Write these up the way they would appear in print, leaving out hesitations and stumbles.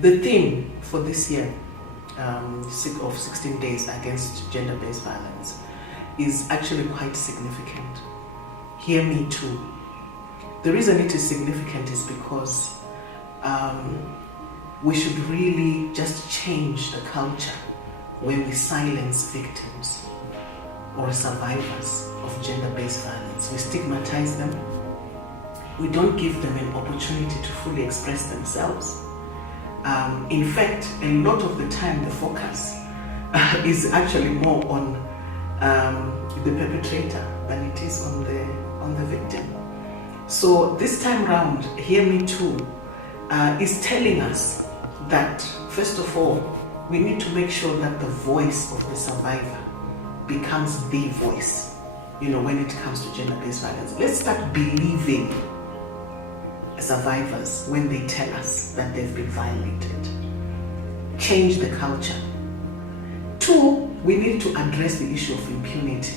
The theme for this year of 16 days against gender-based violence is actually quite significant. Hear me too. The reason it is significant is because we should really just change the culture when we silence victims or survivors of gender-based violence. We stigmatize them. We don't give them an opportunity to fully express themselves. In fact, a lot of the time the focus is actually more on the perpetrator than it is on the victim. So this time round, Hear Me Too is telling us that, first of all, we need to make sure that the voice of the survivor becomes the voice, when it comes to gender-based violence. Let's start believing survivors when they tell us that they've been violated. Change the culture. 2, we need to address the issue of impunity.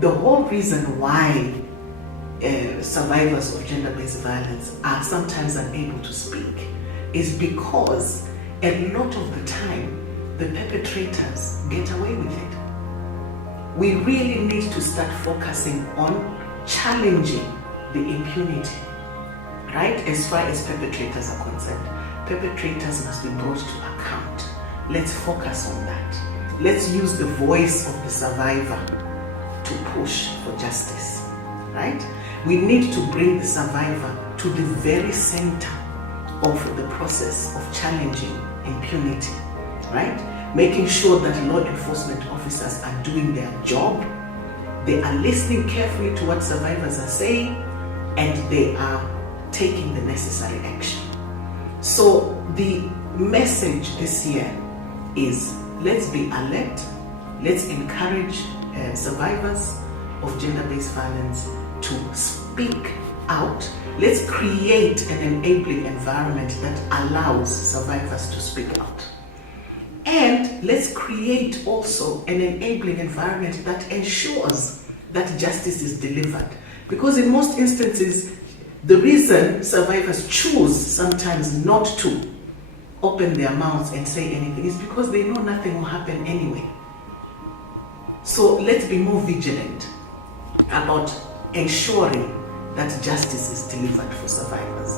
The whole reason why survivors of gender-based violence are sometimes unable to speak is because a lot of the time the perpetrators get away with it. We really need to start focusing on challenging the impunity, right? As far as perpetrators are concerned, perpetrators must be brought to account. Let's focus on that. Let's use the voice of the survivor to push for justice, right? We need to bring the survivor to the very center of the process of challenging impunity, right? Making sure that law enforcement officers are doing their job, they are listening carefully to what survivors are saying, and they are taking the necessary action. So the message this year is, let's be alert, let's encourage survivors of gender-based violence to speak out. Let's create an enabling environment that allows survivors to speak out. And let's create also an enabling environment that ensures that justice is delivered. Because in most instances, the reason survivors choose sometimes not to open their mouths and say anything is because they know nothing will happen anyway. So let's be more vigilant about ensuring that justice is delivered for survivors.